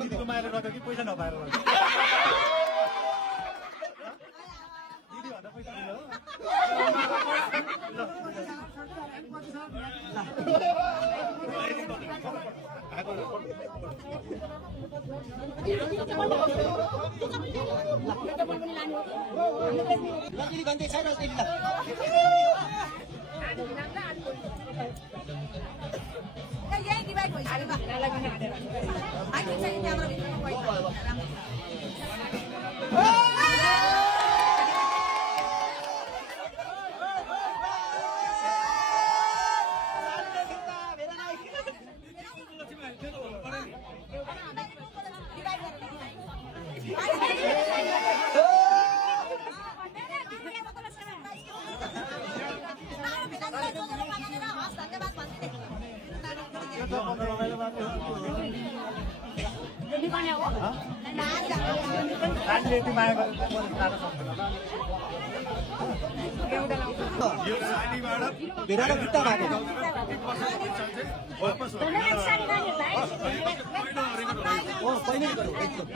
दिदीको मायाले रह्यो कि पैसा नपाएर दिदीभन्दा पैसा दिनु यति माया गरेर जान सक्दैन यो सानीबाट भेडाको बित्ता भएको पहिले गरौँ एकदम